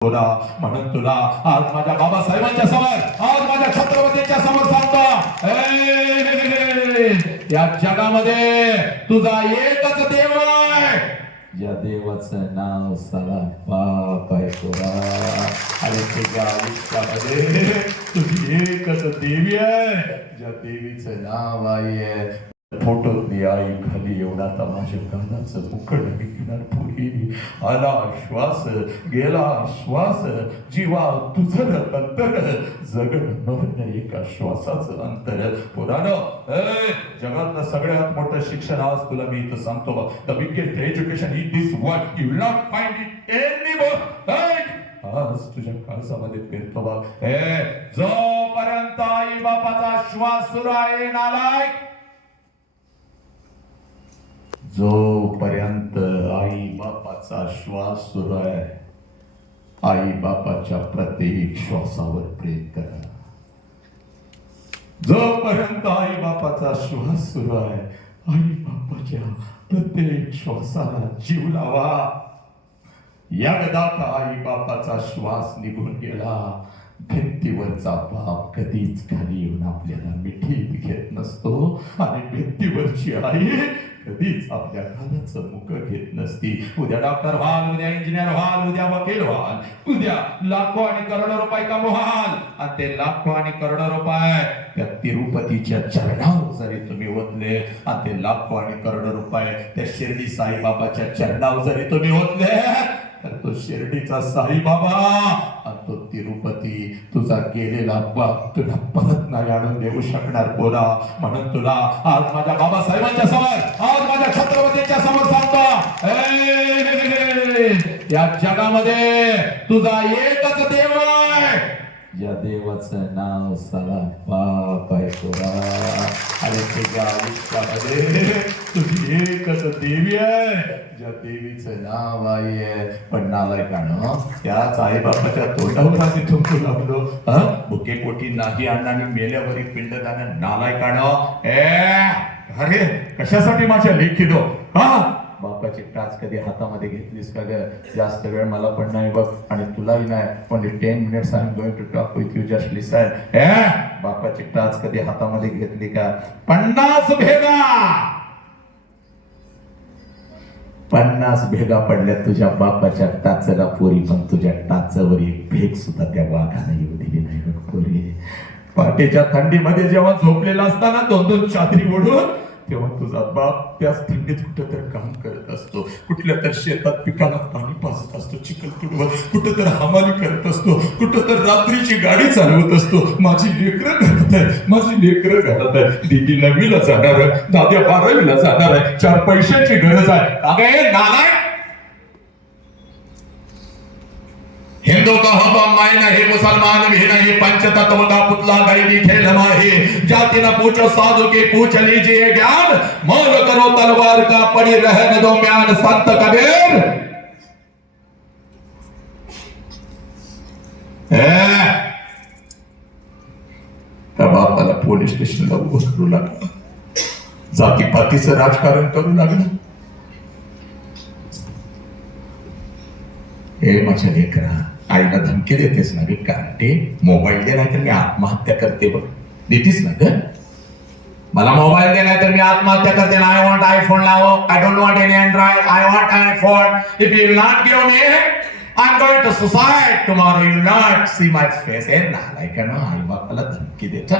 तुला म्हणून तुला आज माझ्या बाबासाहेबांच्या समोर, आज माझ्या छत्रपतींच्या समोर सांगतो, या जगामध्ये तुझा एकच देव आहे, या देवाचं नाव साला बाप आहे तुला. आणि तुझ्या आयुष्यामध्ये तुझी एकच देवी आहे, ज्या देवीचं नाव आहे. फोटोतली आई खाली एवढा माझ्या कानाचं मुकड घेणार पुरी. आला श्वास गेला श्वास, जीवा तुझं अंतर, जगण मरण एका श्वासाचं अंतर. पुराणं जगातलं सगळ्यात मोठं शिक्षण आज तुला मी इथं सांगतो बघ. The biggest education in this world you will not find it anywhere. आज तुझ्या काळजामध्ये पेरतो बघ. जोपर्यंत आई बापाचा श्वास सुरू आहे नालायक, जोपर्यंत आई बापाचा श्वास सुरू आहे, आई बापाच्या प्रत्येक श्वासावर प्रेम करा. जोपर्यंत आई बापाचा श्वास सुरू आहे, आई बापाच्या प्रत्येक श्वासाला जीव लावा. एकदा का आई बापाचा श्वास निघून गेला, भिंतीवरचा बाप कधीच खाली येऊन आपल्याला मिठीत घेत नसतो, आणि भिंतीवरची आई कधीच आपल्या कानाचं मुख घेत नसती. उद्या डॉक्टर व्हाल, उद्या इंजिनियर व्हाल, उद्या वकील व्हाल, उद्या लाखो आणि करोडो रुपये कमवाल, आणि ते लाखो आणि करोडो रुपये त्या तिरुपतीच्या चरणावर जरी तुम्ही ओतले, आणि ते लाखो आणि करोडो रुपये त्या शिर्डी साईबाबाच्या चरणावर जरी तुम्ही ओतले, तर तो शिर्डीचा साईबाबा आणि तो तिरुपती तुझा गेलेला बाप तुला परत नाही आणून देऊ शकणार. बोला म्हणून तुला आज माझ्या बाबासाहेबांच्या समोर, आज माझ्या छत्रपतींच्या समोर सांगतो, या जगामध्ये तुझा एकच देव आहे, या देवाचं नाव साला बाप आहे तुला. आणि तुझ्या आयुष्यामध्ये तुझी एकच देवी आहे, ज्या देवीचं नाव आहे. पण नालायकानं त्याच आई बापाच्या तोंडावर आधी थुंकू लागलो. भुके पोटी नाही अण्णांनी मेल्यावरी पिंडदानं. नालायकानं अरे कशासाठी माझ्या लेखी दो. बापाची टाच कधी हातामध्ये घेतलीस का ग? जास्त वेळ मला पण नाही बघ, आणि तुलाही नाही. Only 10 minutes I am going to talk with you, just listen. बापाची टाच कधी हातामध्ये घेतली का? 50 भेगा पडल्या तुझ्या बापाच्या टाचला पोरी, पण तुझ्या टाचवर एक भेग सुद्धा त्या वाघाने येऊ दिली नाही बघ पोरी. पहाटेच्या थंडीमध्ये जेव्हा झोपलेला असताना 2-2 चादरी ओढून, तेव्हा तुझा बाप त्याच थंडीत कुठं तर काम करत असतो, कुठल्या तर शेतात पिकाला पाणी पाजत असतो, चिखल तुडवत, कुठं तर हमाली करत असतो, कुठं तर रात्रीची गाडी चालवत असतो. माझी लेकरं घरात आहे, माझी लेकरं घरात आहे. दीदी 9वीला जाणार आहे, दाद्या 12वीला जाणार आहे, 4 पैशांची गरज आहे. अगे नालायक, हिंदू का हम माय नहीं, मुसलमान भी नहीं, पंचतत्व का पुतला गैरी खेल माही. जाति न पूछो साधु की पूछ लीजिए ज्ञान, मौन करो तलवार का पड़ी रहने दो म्यान. संत कबीर त्या बापाला पोलीस स्टेशनला उभं करू लागला, जातीपातीचं राजकारण करू लागलं. हे माझ्या लेकरा, आईला धमकी देतेस ना ग? कारण मोबाईल दे नाही तर मी आत्महत्या करते बघ. देतीस ना ग? मला मोबाईल दे नाही तर मी आत्महत्या करते. आय वॉन्ट आयफोन लावो, I don't want any android, I want iPhone. If you will not give me, I am going to suicide tomorrow, you not see my face. हे नालायकानं आई बापाला धमकी देता.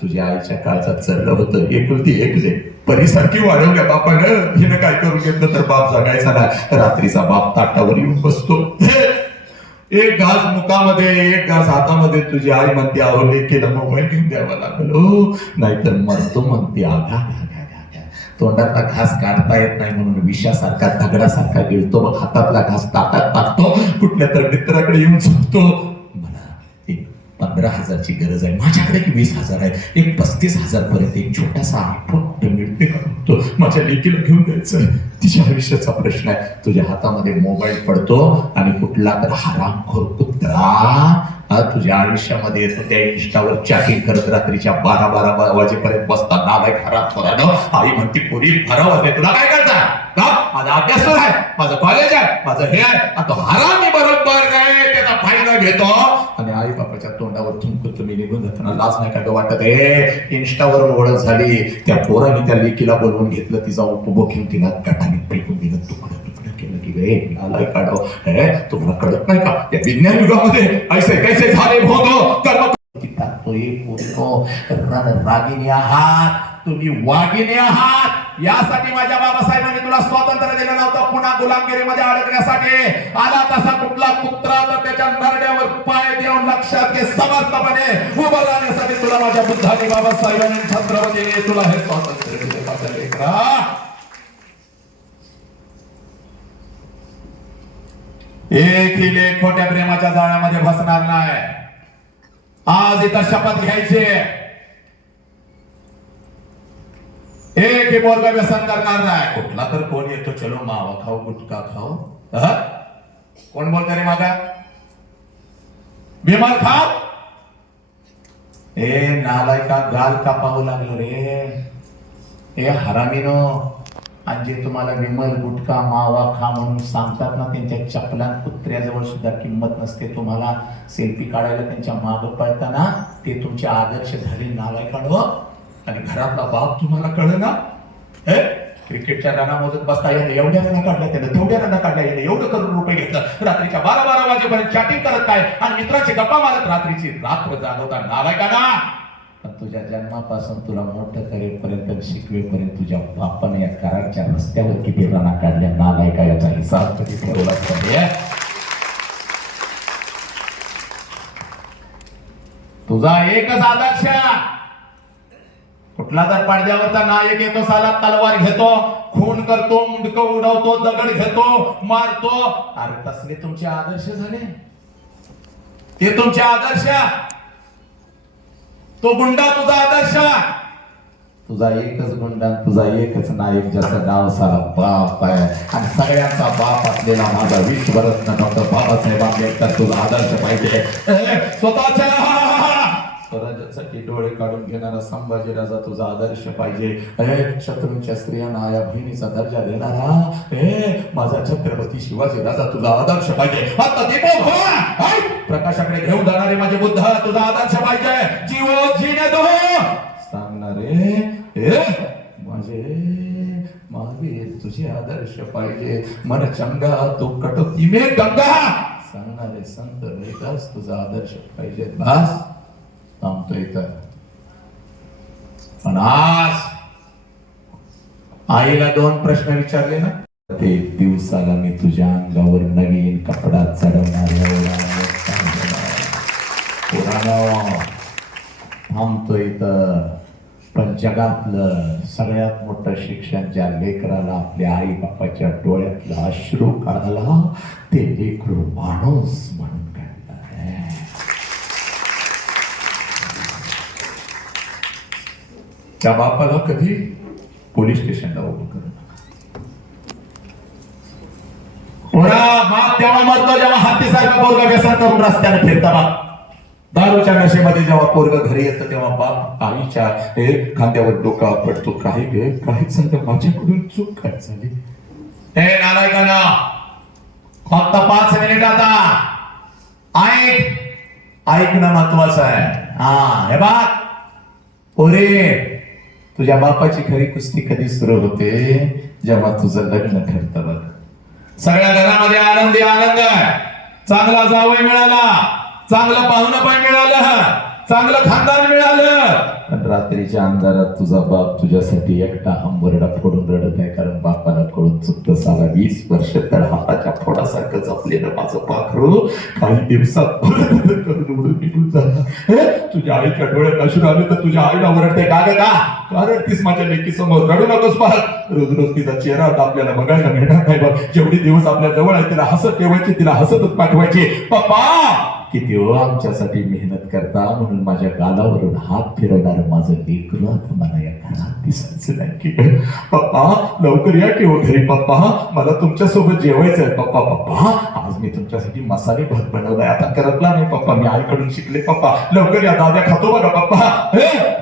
तुझ्या आईच्या काळजात चढलं होतं एकुलती एक ले, परीसारखी वाढवल्या बापानं. हिनं काय करून घेतलं तर बाप जगायचा नाही. रात्रीचा बाप ताटावर येऊन बसतो, एक घास मुखामध्ये, एक घास हातामध्ये. तुझी आई म्हणते अहो लेकीला मोबाईल घेऊन द्यावा लागलो, नाहीतर मरतो म्हणते. आघा तोंडातला घास काढता येत नाही म्हणून विषासारखा दगडासारखा गिळतो बघ. हातातला घास ताटात टाकतो, कुठल्या तर मित्राकडे येऊन सांगतो, मला एक 15,000ची गरज आहे, माझ्याकडे 20,000 आहे, एक 35,000 पर्यंत एक छोटासा आयफोन मिळते का? तो माझ्या लेकीला घेऊन द्यायचं. तिच्या आयुष्याचा प्रश्न आहे. तुझ्या हातामध्ये मोबाईल पडतो आणि कुठला तर हरामखोर कुत्रा तुझ्या आयुष्यामध्ये येतो. त्या इंस्टावर चॅटिंग करत रात्रीच्या 12-12 वाजेपर्यंत बसता. नालायक हरामखोरानं. आई म्हणते पुरी 12 वाजले, तुला काय करता? माझा अभ्यास आहे, माझं कॉलेज आहे, माझं हे आहे. आता हरामी बरोबर घेतो आणि आई बापाच्या तोंडावर थुंकत तुम्ही निघून जाताना लाज नाही का ग वाटत? इंस्टावर ओळख झाली, त्या पोराने त्या लेकीला बोलवून घेतलं, तिचा उपभोग घेऊन तिला गटाने फेकून दिलं, तुकडं तुकडं केलं की गे आलाय काढव. तुम्हाला कळत नाही का या विज्ञान युगामध्ये ऐसे कैसे झाले भोग कर्म रागिनी आहात तुम्ही, वागिनी आहात. यासाठी माझ्या बाबासाहेबांनी तुला स्वातंत्र्य दिलं नव्हतं पुन्हा गुलामगिरीमध्ये अडकण्यासाठी. आला तसा कुठला कुत्रा तर त्याच्या नरड्यावर पाय देऊन लक्षात घे समर्थपणे उभं राहण्यासाठी तुला माझ्या बुद्धानी बाबासाहेबांनी छत्रपतीने तुला हे स्वातंत्र्य दिले. माझ्या लेकरा, एकही लेख खोट्या प्रेमाच्या जाळ्यामध्ये फसणार नाही. आज इथं शपथ घ्यायची, एक ही पोरगा व्यसन करणार नाही. कुठला तर कोण येतो, चलो मावा खाऊ गुटखा खाऊ, कोण बोलतो रे मागा बिमार खाऊ, नालायका गाल कापावं लागलं रे. हरामीनो, आणि जे तुम्हाला विमल गुटखा मावा खा म्हणून सांगतात ना, त्यांच्या चपलां कुत्र्याजवळ सुद्धा किंमत नसते. तुम्हाला सेल्फी काढायला त्यांच्या मागं पळताना ते तुमचे आदर्श झाले नालायकांवर. आणि घरातला बाप तुम्हाला कळलं ना, क्रिकेटच्या रना मोजत बसता येणं, एवढ्या रना काढल्या त्यानं, तेवढ्या रना काढल्या येणं, एवढं करोड रुपये घेतलं, रात्रीच्या 12-12 वाजेपर्यंत चॅटिंग करत काय आणि मित्राची गप्पा मारत रात्रीची रात्र जागवता नालायकांना. पण तुझ्या जन्मापासून तुला मोठं करेपर्यंत शिकवेपर्यंत तुझ्या बापाने या कराडच्या रस्त्यावर किती रना काढल्या नालायका, याचा हिसाब कधी ठरवला पाहिजे. तुझा एकच आदर्श, कुठला तर पडद्यावरचा नायक येतो, साला तलवार घेतो, खून करतो, मुंडकं उडवतो, दगड घेतो, मारतो. अरे तसले तुमचे आदर्श झाले, ते तुमचे आदर्श. तो गुंडा तुझा आदर्श, तुझा एकच गुंडा, तुझा एकच नायक, ज्याचं नाव सारा बाप आहे. आणि सगळ्यांचा बाप असलेला माझा विश्वरत्न डॉक्टर बाबासाहेब आंबेडकर तुझा आदर्श पाहिजे. स्वतःच्या स्वराज्यासाठी डोळे काढून घेणारा संभाजीराजा तुझा आदर्श पाहिजे. शत्रूंच्या स्त्रियांना आया बहिणीचा दर्जा देणारा माझा छत्रपती शिवाजी राजा तुझा आदर्श पाहिजे. आता दीपक प्रकाशाकडे घेऊन जाणारे माझे बुद्ध तुझा आदर्श पाहिजे. जीव जीने दो सांगणारे माझे तुझे आदर्श पाहिजे. मन चंगा तू कटोती में गंगा सांगणारे संत वेदास तुझा आदर्श पाहिजे. बस थांबतो इथं. पण आज आईला 2 प्रश्न विचारले ना, ते दिवसाला मी तुझ्या अंगावर नवीन कपडा चढवणार थांबतो इथं. पण जगातलं सगळ्यात मोठं शिक्षण ज्या लेकराला आपल्या आई बापाच्या डोळ्यातला अश्रू काढाला, ते लेकरू माणूस म्हणून काढला आहे. त्या बापाला कधी पोलीस स्टेशनला उभं करू नका. बाप तेव्हा मरतो जेव्हा हत्तीसारखा पोरगा व्यसन करून रस्त्याने फिरता. बाप दारूच्या नशेमध्ये जेव्हा पोरग घरी येतं तेव्हा बाप आईच्या खांद्यावर डोका पडतो. काही गे काहीच सांगतं, माझ्याकडून चूक काय झाली. नालायकांना फक्त 5 मिनिट आता ऐकणं महत्वाचं आहे. हे बघ पोरे, तुझ्या बापाची खरी कुस्ती कधी सुरू होते, जेव्हा तुझं लग्न ठरतं. बघ सगळ्या घरामध्ये आनंदी आनंद आहे. चांगला जावई मिळाला, चांगलं पाहुणं पण मिळालं, चांगलं खानदान मिळालं. पण रात्रीच्या अंधारात तुझा बाप तुझ्यासाठी एकटा हंबरडा फोडून रडत आहे, कारण बापाला कळून चुकतं. साला 20 वर्ष तर हाताच्या फोडासारखं जपलेलं माझं पाखरू काही दिवसात करून उडून निघून झालं. तुझ्या आईच्या डोळ्यात अश्रू आले तर तुझ्या आईला ओरडते का ग का रडतीस माझ्या लेकीसमोर? रडू नकोस पाहत. रोज रोज तिचा चेहरा आपल्याला बघायला मिळणार नाही. बघ जेवढे दिवस आपल्या जवळ आहे तिला हसत ठेवायचे, तिला हसतच पाठवायचे. पप्पा किती आमच्यासाठी मेहनत करता, म्हणून माझ्या गालावरून हात फिरवणार माझं लेकरू आता मला या घरात दिसायचं नाही की. पप्पा लवकर या की हो घरी. पप्पा मला तुमच्या सोबत जेवायचं आहे. पप्पा आज मी तुमच्यासाठी मसाले भात बनवलाय. आता करतला नाही पप्पा, मी आईकडून शिकले पप्पा. लवकर या, दाद्या खातो बघा पप्पा.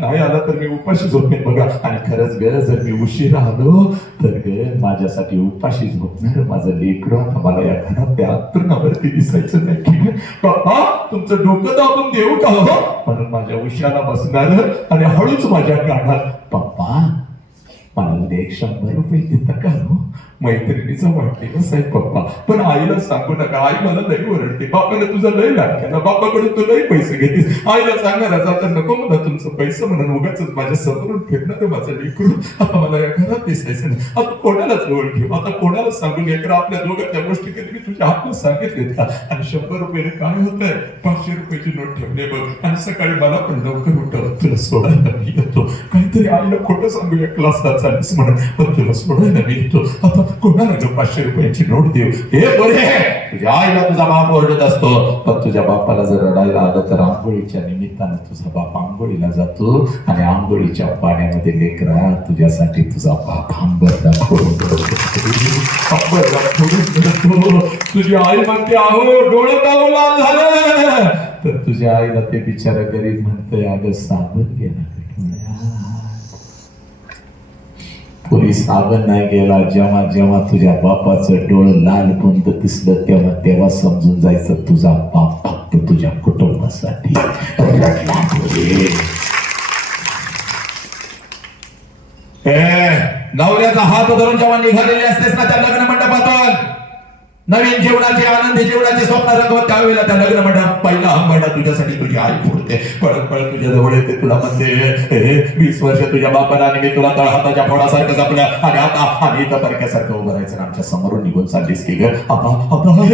नाही आला तर मी उपाशी झोपेन बघा. आणि खरंच ग, जर मी उशिरा आलो तर ग माझ्यासाठी उपाशी झोपणार माझं लेकरं आता मला या घरात त्या अंतरुणावरती दिसायचं नाही की पप्पा तुमचं डोकं दाबून देऊ का हो, म्हणून माझ्या उशाला बसणार आणि हळूच माझ्या कानात, पप्पा मला उद्या 100 रुपये देता का हो, मैत्रिणीचा वाढदिवस आहे पप्पा, पण आईला सांगू नका, आई मला लई ओरडते, बापाने तुझा लई लाड केला, बापाकडून तू लई पैसे घेतीस, आईला सांगणार आता नको मला तुमचं पैसे म्हणून उगाच माझ्या समोरून फिरणार माझं लेकरू. आता मला या घरात दिसायचं नाही, आता कोणाला जवळ घेऊ, आता कोणाला सांगून लेकर आपल्या दोघं त्या गोष्टी कधी मी तुझ्या हातला सांगितलेत का. आणि 100 रुपये काय होत आहे, 500 रुपयाची नोट ठेवले बघ, आणि सकाळी मला पण लवकर उठव, तुला सोडायला मी येतो. काहीतरी आईला खोटं सांगूया क्लासला चालीस म्हणून, पण तुला सोडायला मी येतो. आता कोणाला 500 रुपयाची नोट देऊ. हे बोले, तुझ्या आईला तुझा बाप ओरडत असतो, पण तुझ्या बापाला जर रडायला आलं तर आंघोळीच्या निमित्तानं तुझा बाप आंघोळीला जातो, आणि आंघोळीच्या पाण्यामध्ये लेकरा तुझ्यासाठी तुझा बाप आंबरला फोडून तुझी आई म्हणते अहो डोळे का लाल झालं, तर तुझ्या आईला ते बिचारा गरीब म्हणतोय अगं साबण गेला पुरी, साबण नाही गेला. जेव्हा जेव्हा तुझ्या बापाचं डोळं लाल बुंद दिसलं तेव्हा तेव्हा समजून जायचं तुझा बाप फक्त तुझ्या कुटुंबासाठी रडला. नवऱ्याचा हात धरून जेव्हा निघालेले असतेस ना त्या लग्न मंडपातून, नवीन जीवनाचे आनंदी जीवनाचे स्वप्न रंगवत, त्यावेळेला त्या लग्न मंडप पहिला अंगणा तुझ्यासाठी तुझी आई फोडते, पळत पळत तुझ्या जवळ येते, तुला म्हणते 20 वर्ष तुझ्या बापाला आणि मी तुला तळहाताच्या फोडासारखं जपलं, आणि आता आम्ही इथं परक्यासारखं उभं राहायचं, आमच्या समोरून निघून चाललीस की ग. आता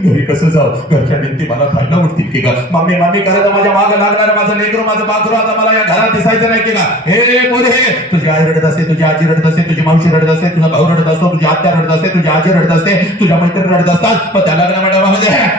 घरी कसं जाऊ, घरच्या भिंती मला खायला उठतील की ग. मम्मी मम्मी करत माझ्या मागं लागणार माझं लेकरू माझं बाजरू आता मला या घरात दिसायचं नाही की का. हे मोरे, तुझी आई रडत असते, तुझी आजी रडत असते, तुझी मावशी रडत असते, तुझा भाऊ रडत असतो, तुझी आत्या रडत असते, तुझी आजी रडत असते, तुझ्या मैत्रिणी रडत असतात, पण त्या लग्न मंडपामध्ये